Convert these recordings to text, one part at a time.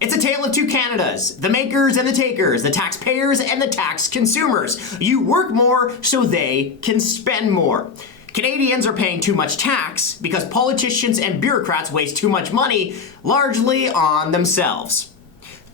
It's a tale of two Canadas, the makers and the takers, the taxpayers and the tax consumers. You work more so they can spend more. Canadians are paying too much tax because politicians and bureaucrats waste too much money, largely on themselves.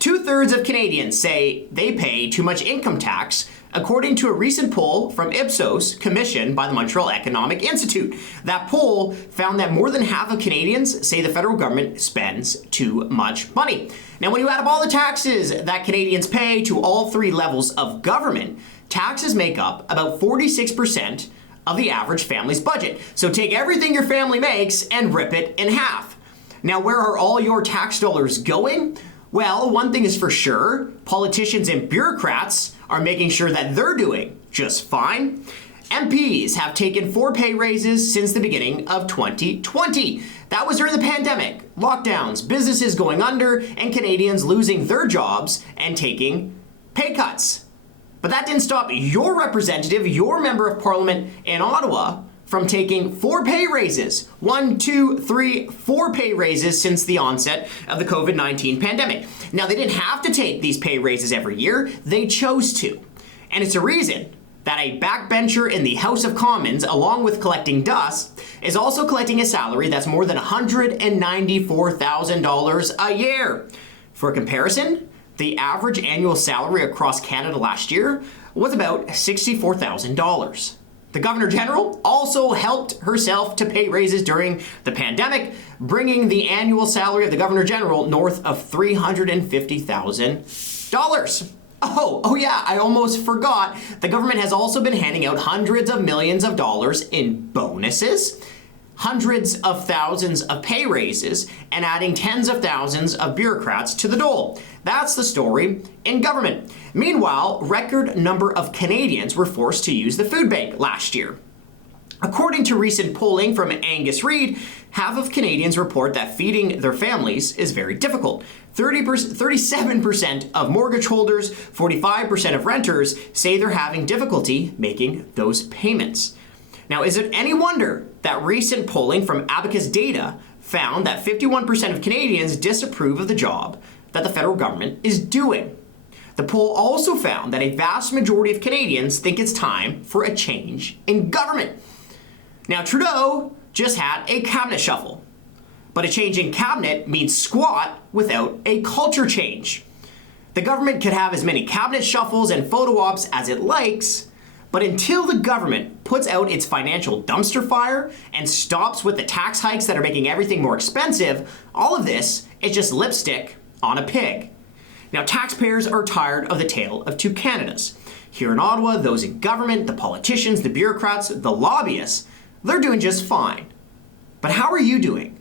2/3 of Canadians say they pay too much income tax, according to a recent poll from Ipsos commissioned by the Montreal Economic Institute. That poll found that more than half of Canadians say the federal government spends too much money. Now, when you add up all the taxes that Canadians pay to all three levels of government, taxes make up about 46% of the average family's budget. So take everything your family makes and rip it in half. Now, where are all your tax dollars going? Well, one thing is for sure, politicians and bureaucrats are making sure that they're doing just fine. MPs have taken 4 pay raises since the beginning of 2020. That was during the pandemic, lockdowns, businesses going under, and Canadians losing their jobs and taking pay cuts. But that didn't stop your representative, your member of parliament in Ottawa, from taking 4 pay raises. 1, 2, 3, 4 pay raises since the onset of the COVID-19 pandemic. Now, they didn't have to take these pay raises every year. They chose to. And it's a reason that a backbencher in the House of Commons, along with collecting dust, is also collecting a salary that's more than $194,000 a year. For comparison, the average annual salary across Canada last year was about $64,000. The Governor General also helped herself to pay raises during the pandemic, bringing the annual salary of the Governor General north of $350,000. Oh yeah, I almost forgot. The government has also been handing out hundreds of millions of dollars in bonuses, hundreds of thousands of pay raises, and adding tens of thousands of bureaucrats to the dole. That's the story in government. Meanwhile, record number of Canadians were forced to use the food bank last year. According to recent polling from Angus Reid, half of Canadians report that feeding their families is very difficult. 37% of mortgage holders, 45% of renters say they're having difficulty making those payments. Now, is it any wonder that recent polling from Abacus Data found that 51% of Canadians disapprove of the job that the federal government is doing? The poll also found that a vast majority of Canadians think it's time for a change in government. Now, Trudeau just had a cabinet shuffle, but a change in cabinet means squat without a culture change. The government could have as many cabinet shuffles and photo ops as it likes, but until the government puts out its financial dumpster fire and stops with the tax hikes that are making everything more expensive, all of this is just lipstick on a pig. Now, taxpayers are tired of the tale of two Canadas. Here in Ottawa, those in government, the politicians, the bureaucrats, the lobbyists, they're doing just fine. But how are you doing?